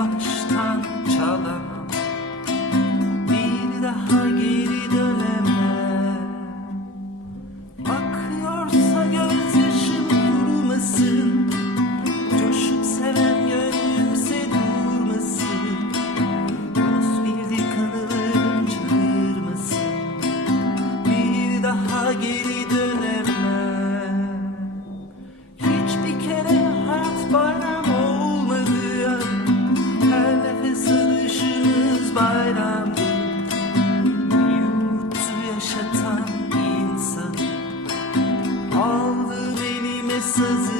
baştan çalamam bayram Yurtu yaşatan insan Aldı elime sazı